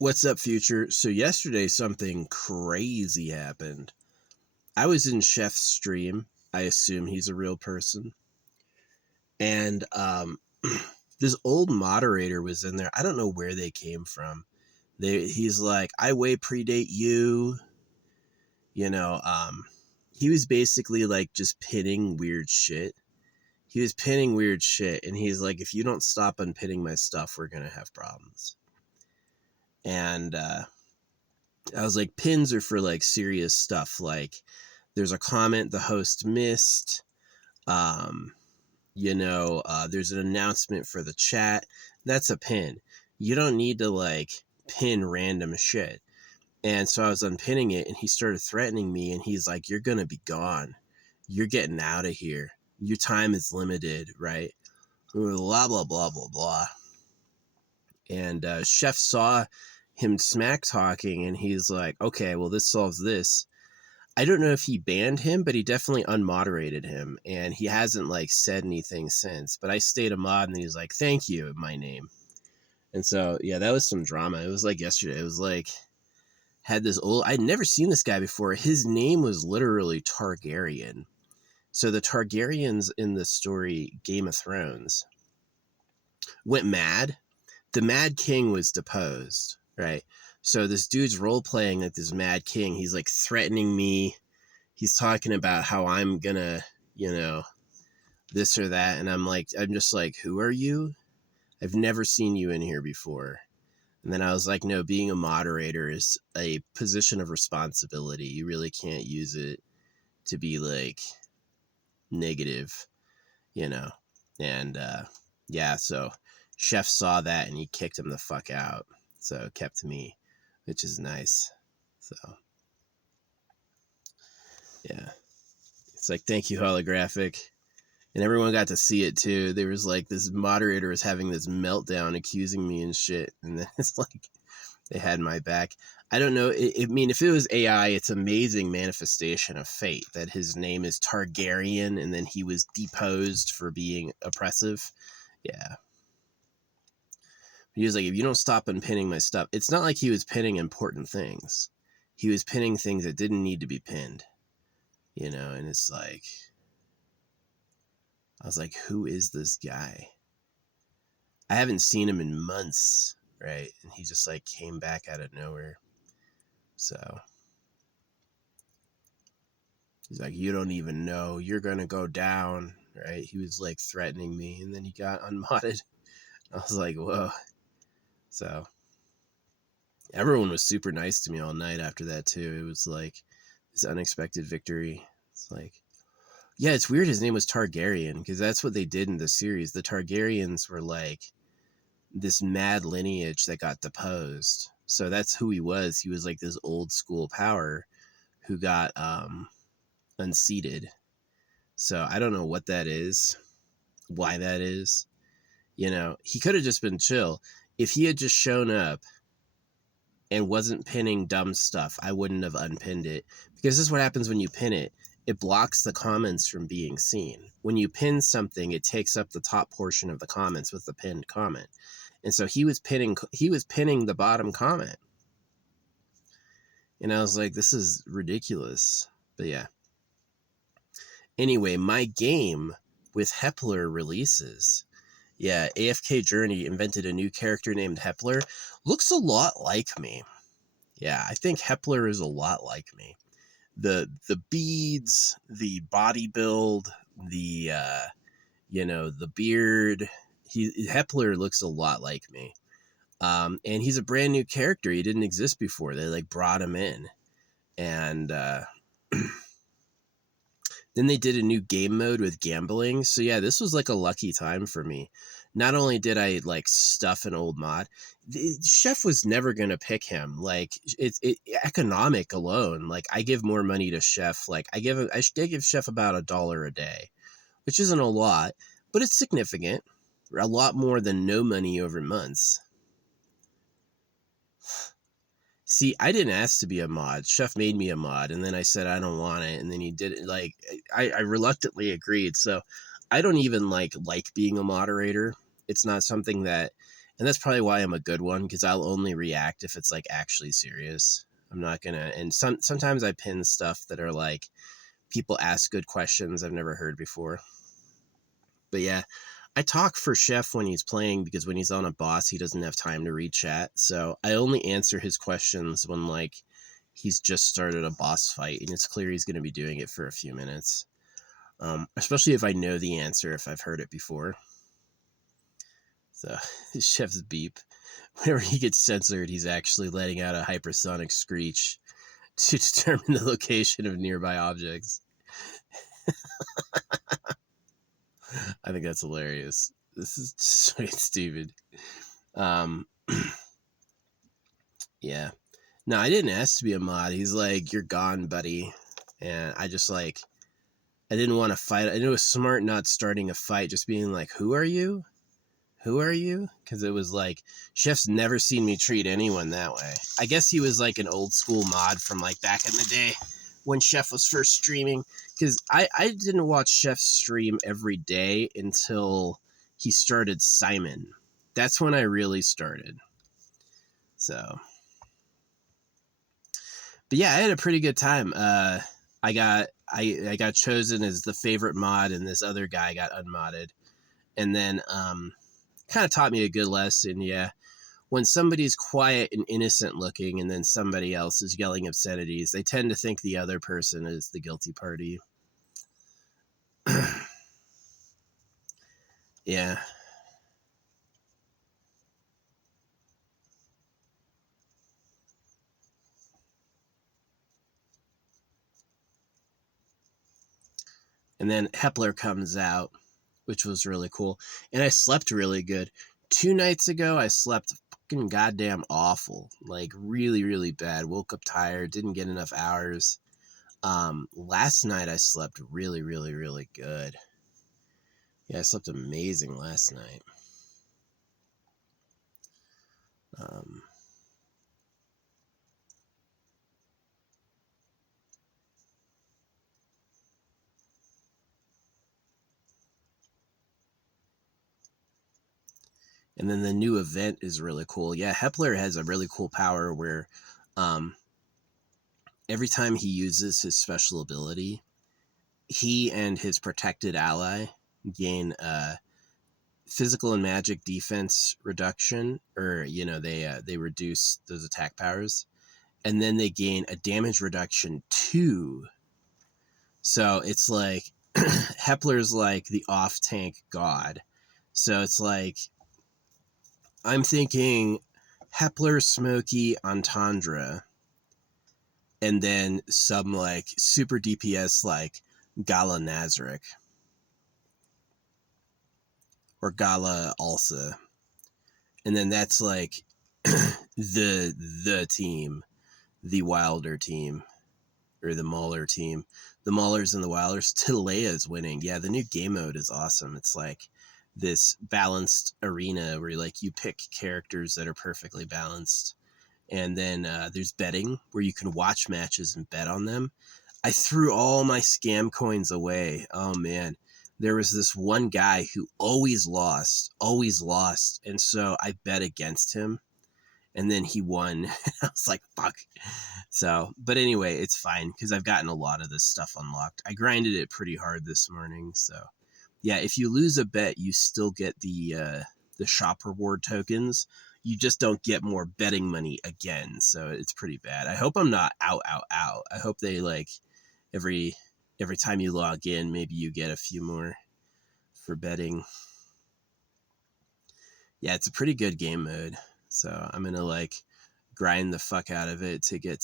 What's up, future? So yesterday something crazy happened. I was in Chef's stream. I assume he's a real person. And this old moderator was in there. I don't know where they came from. He's like, I way predate you. You know, he was basically like just pinning weird shit. He was pinning weird shit, and he's like, if you don't stop unpinning my stuff, we're gonna have problems. And I was like, pins are for like serious stuff. Like, there's a comment the host missed. There's an announcement for the chat. That's a pin. You don't need to like pin random shit. And so I was unpinning it, and he started threatening me, and he's like, you're gonna be gone. You're getting out of here. Your time is limited, right? Blah, blah, blah, blah, blah. And Chef saw him smack talking, and he's like, okay, well, this solves this. I don't know if he banned him, but he definitely unmoderated him, and he hasn't like said anything since. But I stayed a mod, and he's like, thank you in my name. And so, yeah, that was some drama. It was like yesterday. It was like, I'd never seen this guy before. His name was literally Targaryen. So the Targaryens in the story Game of Thrones went mad. The Mad King was deposed, right? So this dude's role playing like this Mad King. He's like threatening me. He's talking about how I'm gonna, this or that. And I'm just like, who are you? I've never seen you in here before. And then I was like, no, being a moderator is a position of responsibility. You really can't use it to be like negative, And so Chef saw that and he kicked him the fuck out. So kept me, which is nice. So yeah, it's like, thank you, holographic. And everyone got to see it too. There was like, this moderator was having this meltdown accusing me and shit. And then it's like, they had my back. I don't know. I mean, if it was AI, it's amazing manifestation of fate that his name is Targaryen and then he was deposed for being oppressive. Yeah. He was like, if you don't stop unpinning my stuff, it's not like he was pinning important things. He was pinning things that didn't need to be pinned, and it's like, I was like, who is this guy? I haven't seen him in months, right? And he just like came back out of nowhere. So he's like, you don't even know, you're going to go down, right? He was like threatening me, and then he got unmodded. I was like, whoa. So everyone was super nice to me all night after that too. It was like this unexpected victory. It's like, yeah, it's weird his name was Targaryen, because that's what they did in the series. The Targaryens were like this mad lineage that got deposed. So that's who he was. He was like this old school power who got unseated. So I don't know what that is, why that is. He could have just been chill. If he had just shown up and wasn't pinning dumb stuff, I wouldn't have unpinned it. Because this is what happens when you pin it. It blocks the comments from being seen. When you pin something, it takes up the top portion of the comments with the pinned comment. And so he was pinning the bottom comment. And I was like, this is ridiculous. But yeah. Anyway, my game with hepler releases. Yeah, AFK Journey invented a new character named hepler. Looks a lot like me. Yeah, I think hepler is a lot like me. The beads, the body build, the beard. Hepler looks a lot like me. And he's a brand new character. He didn't exist before. They like brought him in. And then they did a new game mode with gambling. So yeah, this was like a lucky time for me. Not only did I like stuff an old mod, the Chef was never going to pick him. Like economic alone. Like I give more money to Chef. Like I give Chef about $1 a day, which isn't a lot, but it's significant. A lot more than no money over months. See, I didn't ask to be a mod. Chef made me a mod, and then I said I don't want it, and then he did it. Like I reluctantly agreed. So I don't even like being a moderator. It's not something that, And that's probably why I'm a good one, because I'll only react if it's like actually serious. I'm not gonna. And sometimes I pin stuff that are like people ask good questions I've never heard before. But yeah, I talk for Chef when he's playing, because when he's on a boss, he doesn't have time to read chat. So I only answer his questions when like he's just started a boss fight and it's clear he's going to be doing it for a few minutes. Especially if I know the answer, if I've heard it before. So Chef's beep. Whenever he gets censored, he's actually letting out a hypersonic screech to determine the location of nearby objects. I think that's hilarious. This is straight stupid. Yeah. No, I didn't ask to be a mod. He's like, "You're gone, buddy." And I just like, I didn't want to fight. I knew it was smart not starting a fight, just being like, "Who are you? Who are you?" Because it was like, Chef's never seen me treat anyone that way. I guess he was like an old school mod from like back in the day when Chef was first streaming. Because I didn't watch Chef stream every day until he started Simon. That's when I really started. So, but yeah, I had a pretty good time. I got chosen as the favorite mod, and this other guy got unmodded. And then kind of taught me a good lesson. Yeah, when somebody's quiet and innocent looking, and then somebody else is yelling obscenities, they tend to think the other person is the guilty party. Yeah. And then Hepler comes out, which was really cool. And I slept really good. 2 nights ago, I slept fucking goddamn awful. Like, really, really bad. Woke up tired, didn't get enough hours. Last night, I slept really, really, really good. Yeah, I slept amazing last night. Um, and then the new event is really cool. Yeah, Hepler has a really cool power where um, every time he uses his special ability, he and his protected ally gain physical and magic defense reduction, or they reduce those attack powers, and then they gain a damage reduction too. So it's like Hepler's like the off tank god. So it's like I'm thinking Hepler, Smokey, Entendre, and then some like super DPS like Gala Nazarick or Gala Alsa. And then that's like the team, the Wilder team, or the Mauler team. The Maulers and the Wilders. Talea is winning. Yeah, the new game mode is awesome. It's like this balanced arena where like you pick characters that are perfectly balanced. And then there's betting where you can watch matches and bet on them. I threw all my scam coins away. Oh man. There was this one guy who always lost. And so I bet against him, and then he won. I was like, fuck. So, but anyway, it's fine because I've gotten a lot of this stuff unlocked. I grinded it pretty hard this morning. So yeah, if you lose a bet, you still get the shop reward tokens. You just don't get more betting money again. So it's pretty bad. I hope I'm not out. I hope they like every time you log in, maybe you get a few more for betting. Yeah, it's a pretty good game mode. So I'm gonna like grind the fuck out of it to get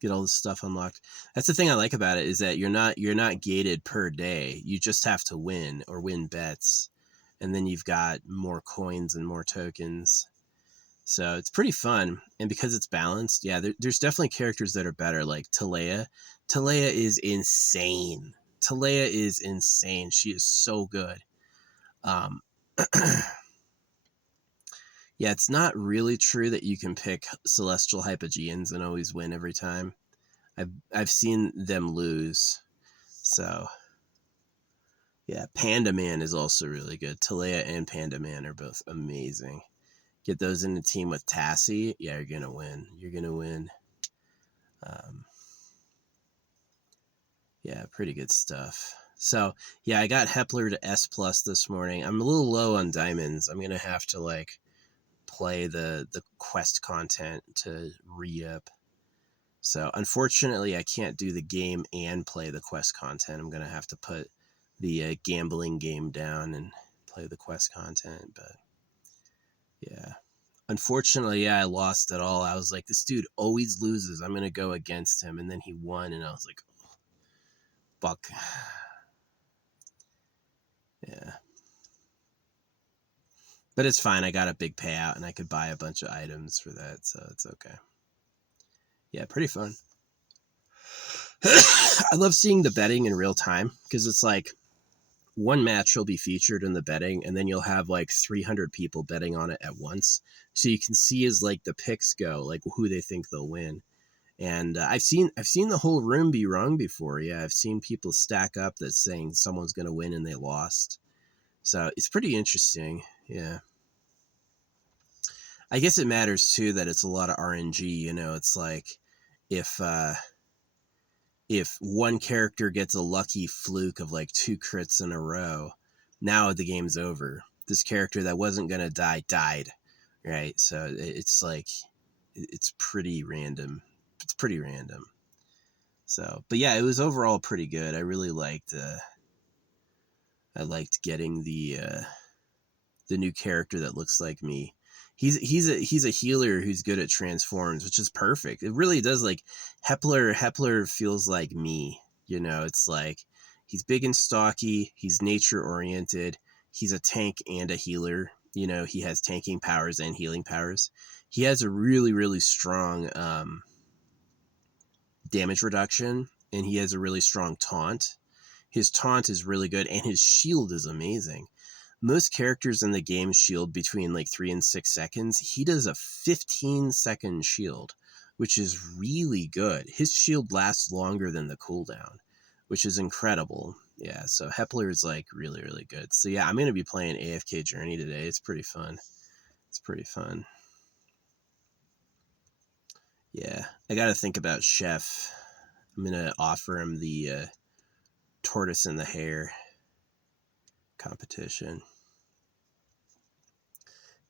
get all this stuff unlocked. That's the thing I like about it, is that you're not gated per day. You just have to win or win bets, and then you've got more coins and more tokens. So it's pretty fun, and because it's balanced, yeah, there's definitely characters that are better. Like Talea. Talea is insane. She is so good. Um, yeah, it's not really true that you can pick Celestial Hypogeans and always win every time. I've seen them lose. So Yeah, Panda Man is also really good. Talea and Panda Man are both amazing. Get those in the team with Tassie. Yeah, you're gonna win. You're gonna win. Um, yeah, pretty good stuff. So yeah, I got hepler to S plus this morning. I'm a little low on diamonds. I'm gonna have to like play the quest content to re-up. So unfortunately, I can't do the game and play the quest content. I'm gonna have to put the gambling game down and play the quest content. But yeah, unfortunately, yeah, I lost it all. I was like, this dude always loses. I'm gonna go against him, and then he won, and I was like, fuck. Yeah, but it's fine. I got a big payout, and I could buy a bunch of items for that, so it's okay. Yeah, pretty fun. I love seeing the betting in real time because it's like one match will be featured in the betting, and then you'll have like 300 people betting on it at once, so you can see as like the picks go, like who they think they'll win. And I've seen the whole room be wrong before. Yeah, I've seen people stack up that's saying someone's going to win and they lost. So it's pretty interesting. Yeah, I guess it matters too that it's a lot of RNG. You know, it's like if if one character gets a lucky fluke of like 2 crits in a row, now the game's over. This character that wasn't going to die died, right? So it's like it's pretty random. It's pretty random. So, but yeah, it was overall pretty good. I really liked I liked getting the new character that looks like me. He's a healer who's good at transforms, which is perfect. It really does. Like Hepler feels like me. You know, it's like he's big and stocky. He's nature oriented. He's a tank and a healer. You know, he has tanking powers and healing powers. He has a really strong damage reduction, and he has a really strong taunt. His taunt is really good, and his shield is amazing. Most characters in the game shield between like 3 and 6 seconds. He does a 15-second shield, which is really good. His shield lasts longer than the cooldown, which is incredible. Yeah, so Hepler is like really good. So yeah, I'm going to be playing AFK Journey today. It's pretty fun. It's pretty fun. Yeah, I got to think about Chef. I'm going to offer him the tortoise and the hare competition.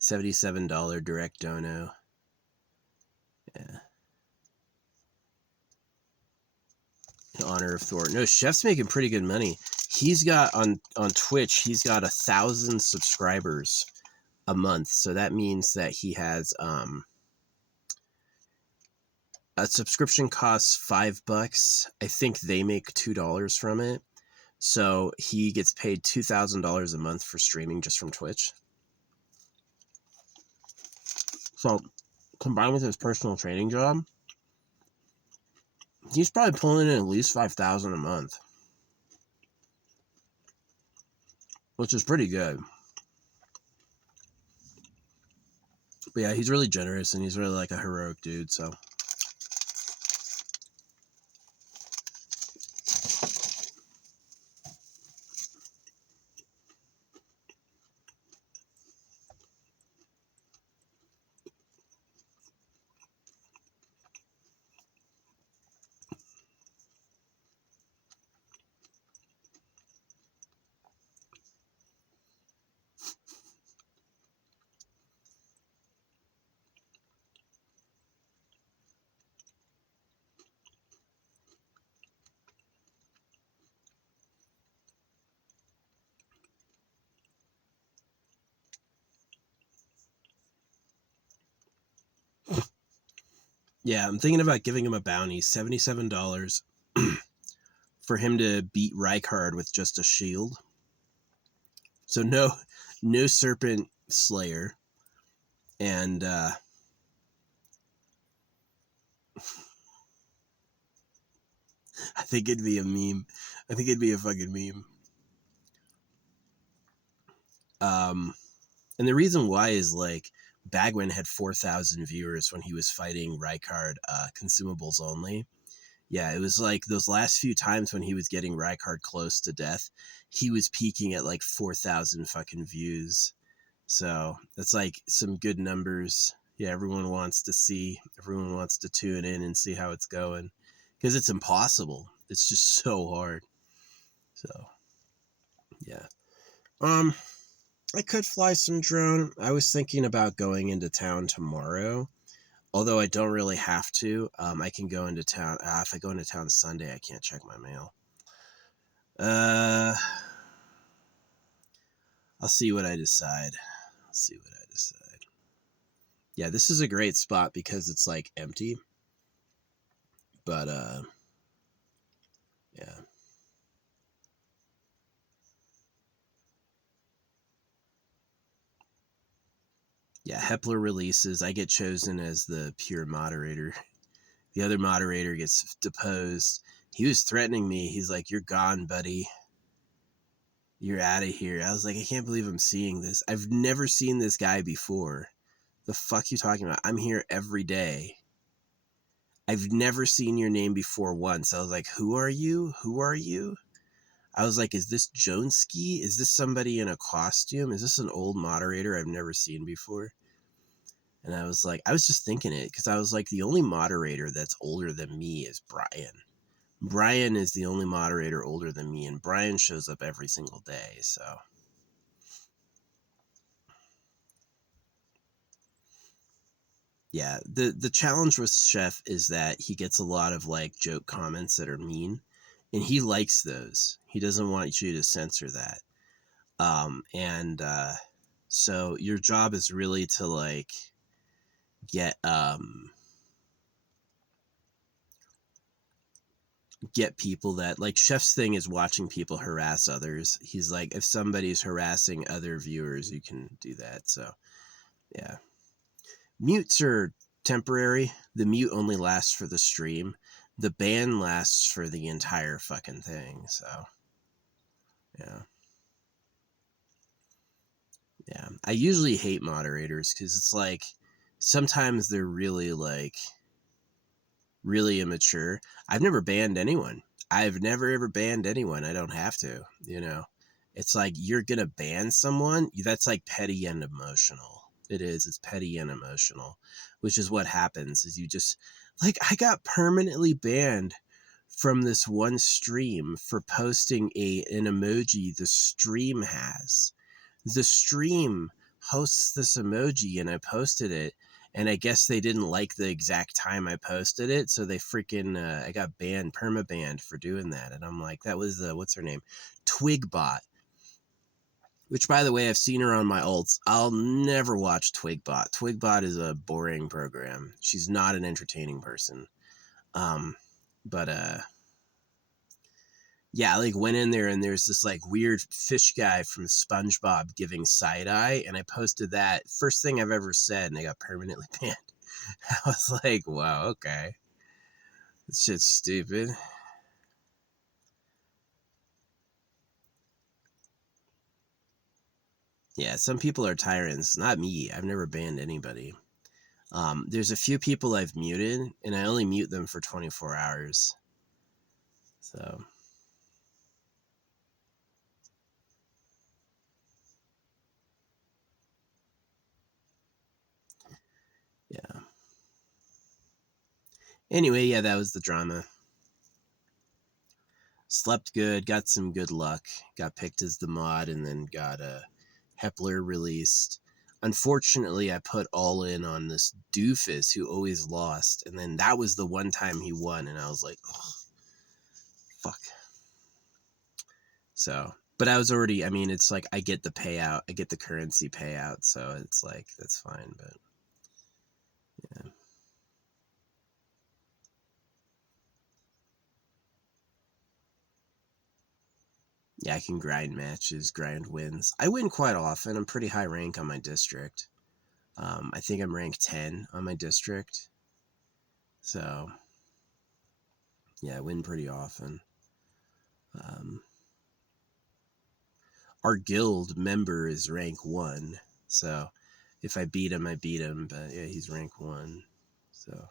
$77 direct dono. Yeah. In honor of Thor. No, Chef's making pretty good money. He's got on Twitch, he's got 1,000 subscribers a month. So that means that he has a subscription costs $5. I think they make $2 from it. So he gets paid $2,000 a month for streaming just from Twitch. So combined with his personal training job, he's probably pulling in at least $5,000 a month, which is pretty good. But yeah, he's really generous and he's really like a heroic dude. So yeah, I'm thinking about giving him a bounty, $77 for him to beat Rykard with just a shield. So no Serpent Slayer. And I think it'd be a meme. I think it'd be a fucking meme. And the reason why is like Bagwin had 4,000 viewers when he was fighting Rykard, consumables only. Yeah, it was like those last few times when he was getting Rykard close to death, he was peaking at like 4,000 fucking views. So that's like some good numbers. Yeah, everyone wants to see, everyone wants to tune in and see how it's going because it's impossible. It's just so hard. So, yeah. Um, I could fly some drone. I was thinking about going into town tomorrow, although I don't really have to. I can go into town. If I go into town Sunday, I can't check my mail. Uh, I'll see what I decide. I'll see what I decide. Yeah, this is a great spot because it's like empty. But yeah. Yeah, hepler releases. I get chosen as the pure moderator. The other moderator gets deposed. He was threatening me. He's like, "You're gone, buddy. You're out of here." I was like, "I can't believe I'm seeing this. I've never seen this guy before. The fuck you talking about? I'm here every day. I've never seen your name before once." I was like, "Who are you? Who are you?" I was like, "Is this Joneski? Is this somebody in a costume? Is this an old moderator I've never seen before?" And I was like, I was just thinking it because I was like, the only moderator that's older than me is Brian. Brian is the only moderator older than me, and Brian shows up every single day. So, yeah, the challenge with Chef is that he gets a lot of like joke comments that are mean, and he likes those. He doesn't want you to censor that. And so your job is really to like get get people that like Chef's thing is watching people harass others. He's like, if somebody's harassing other viewers, you can do that. So yeah, mutes are temporary. The mute only lasts for the stream. The ban lasts for the entire fucking thing. So yeah, yeah. I usually hate moderators because it's like sometimes they're really like really immature. I've never banned anyone. I've never ever banned anyone. I don't have to, you know. It's like you're going to ban someone, that's like petty and emotional. It is. It's petty and emotional, which is what happens is you just like I got permanently banned from this one stream for posting an emoji the stream has. The stream hosts this emoji and I posted it, and I guess they didn't like the exact time I posted it, so they freaking I got banned, perma banned for doing that. And I'm like, that was what's her name, Twigbot, which by the way I've seen her on my ults. I'll never watch Twigbot. Twigbot is a boring program. She's not an entertaining person. Um, but yeah, I like went in there and there's this like weird fish guy from SpongeBob giving side eye, and I posted that first thing I've ever said, and I got permanently banned. I was like, wow, okay, this shit's stupid. Yeah, some people are tyrants. Not me. I've never banned anybody. There's a few people I've muted, and I only mute them for 24 hours. So yeah. Anyway, yeah, that was the drama. Slept good, got some good luck, got picked as the mod, and then got a hepler released. Unfortunately, I put all in on this doofus who always lost, and then that was the one time he won, and I was like, oh, fuck. So, but I was already, I mean, it's like I get the payout, I get the currency payout, so it's like, that's fine, but yeah. Yeah, I can grind matches, grind wins. I win quite often. I'm pretty high rank on my district. I think I'm rank 10 on my district. So, yeah, I win pretty often. Um, our guild member is rank 1. So, if I beat him, I beat him. But yeah, he's rank 1. So,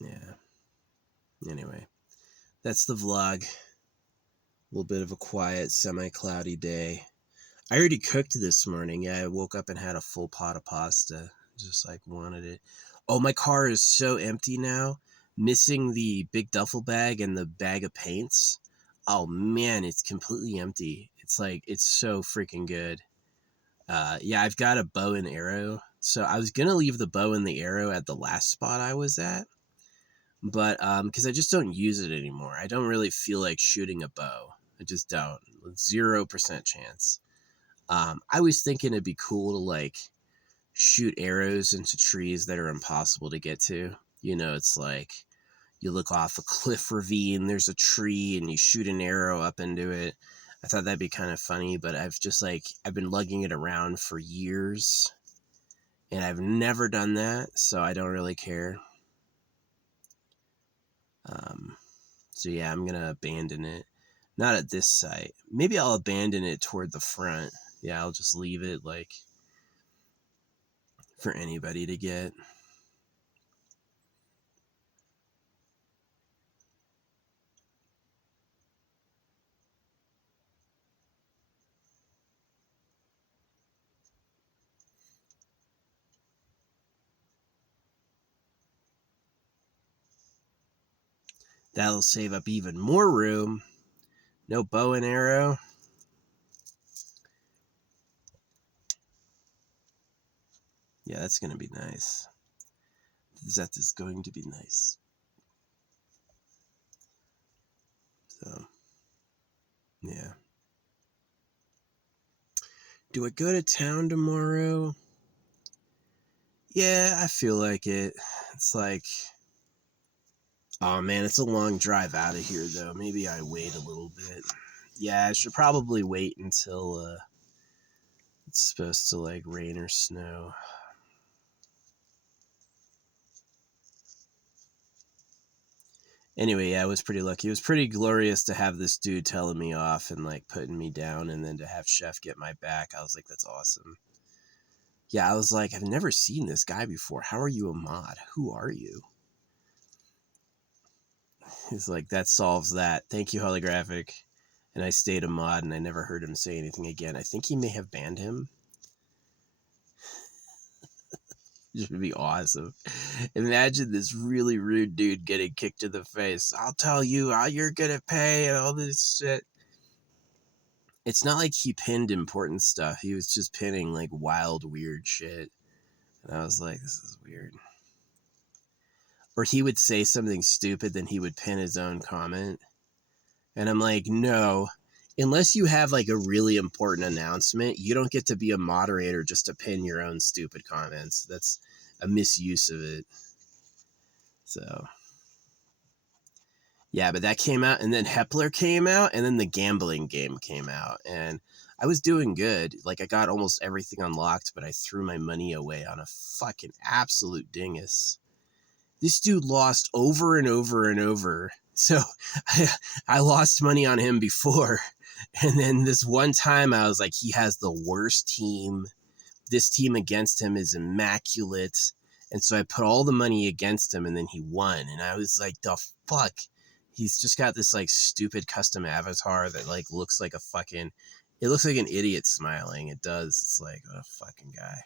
Yeah. Anyway, that's the vlog. A little bit of a quiet, semi-cloudy day. I already cooked this morning. Yeah, I woke up and had a full pot of pasta. Just like wanted it. Oh, my car is so empty now. Missing the big duffel bag and the bag of paints. Oh man, it's completely empty. It's like, it's so freaking good. Yeah, I've got a bow and arrow. So I was going to leave the bow and the arrow at the last spot I was at. But because I just don't use it anymore. I don't really feel like shooting a bow. I just don't. 0% chance. I was thinking it'd be cool to like shoot arrows into trees that are impossible to get to. You know, it's like you look off a cliff ravine, there's a tree, and you shoot an arrow up into it. I thought that'd be kind of funny, but I've been lugging it around for years, and I've never done that, so I don't really care. So yeah, I'm gonna abandon it. Not at this site. Maybe I'll abandon it toward the front. Yeah, I'll just leave it like for anybody to get. That'll save up even more room. No bow and arrow. Yeah, that's going to be nice. That is going to be nice. So, yeah. Do I go to town tomorrow? Yeah, I feel like it. It's like, oh man, it's a long drive out of here though. Maybe I wait a little bit. Yeah, I should probably wait until it's supposed to like rain or snow. Anyway, yeah, I was pretty lucky. It was pretty glorious to have this dude telling me off and like putting me down, and then to have Chef get my back. I was like, that's awesome. Yeah, I was like, I've never seen this guy before. How are you a mod? Who are you? He's like, that solves that. Thank you, Holographic. And I stayed a mod, and I never heard him say anything again. I think he may have banned him. It would be awesome. Imagine this really rude dude getting kicked in the face. I'll tell you how you're gonna pay and all this shit. It's not like he pinned important stuff. He was just pinning like wild, weird shit. And I was like, this is weird. Or he would say something stupid, then he would pin his own comment. And I'm like, no, unless you have like a really important announcement, you don't get to be a moderator just to pin your own stupid comments. That's a misuse of it. So, yeah, but that came out, and then Hepler came out, and then the gambling game came out, and I was doing good. Like, I got almost everything unlocked, but I threw my money away on a fucking absolute dingus. This dude lost over and over and over. So I lost money on him before. And then this one time I was like, he has the worst team. This team against him is immaculate. And so I put all the money against him, and then he won. And I was like, the fuck? He's just got this like stupid custom avatar that like looks like a fucking, it looks like an idiot smiling. It does. It's like, what a fucking guy.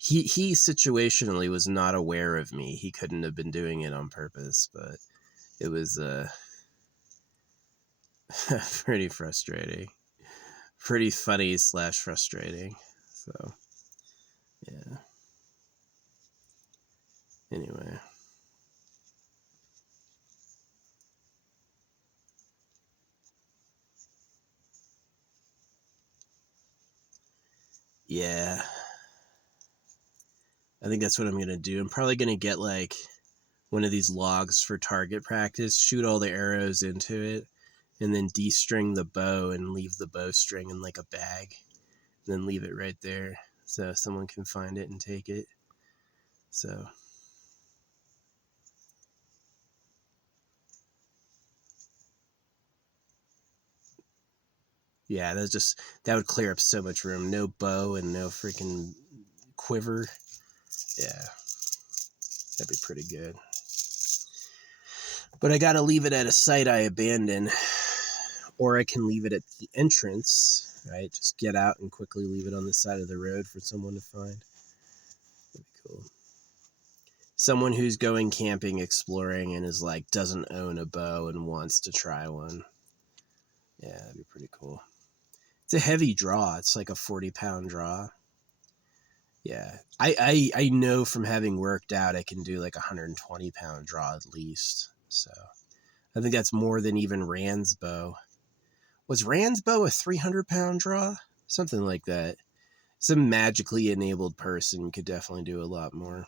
He situationally was not aware of me. He couldn't have been doing it on purpose, but it was pretty frustrating. Pretty funny / frustrating. So, yeah. Anyway. Yeah. I think that's what I'm going to do. I'm probably going to get like one of these logs for target practice, shoot all the arrows into it, and then de-string the bow and leave the bowstring in like a bag. And then leave it right there so someone can find it and take it. So, yeah, that would clear up so much room. No bow and no freaking quiver. Yeah, that'd be pretty good. But I gotta leave it at a site I abandon, or I can leave it at the entrance, right? Just get out and quickly leave it on the side of the road for someone to find. That'd be cool. Someone who's going camping, exploring, and is like, doesn't own a bow and wants to try one. Yeah, that'd be pretty cool. It's a heavy draw. It's like a 40-pound draw. Yeah. I know from having worked out, I can do like a 120-pound draw at least. So I think that's more than even Rand's bow. Was Rand's bow a 300-pound draw? Something like that. Some magically enabled person could definitely do a lot more.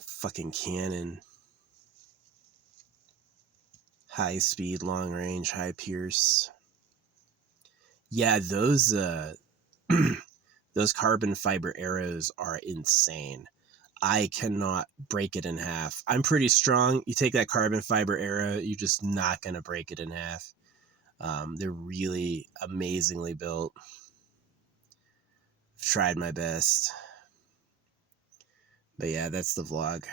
Fucking cannon. High speed, long range, high pierce. Yeah, those those carbon fiber arrows are insane. I cannot break it in half. I'm pretty strong. You take that carbon fiber arrow, you're just not going to break it in half. They're really amazingly built. I've tried my best. But yeah, that's the vlog.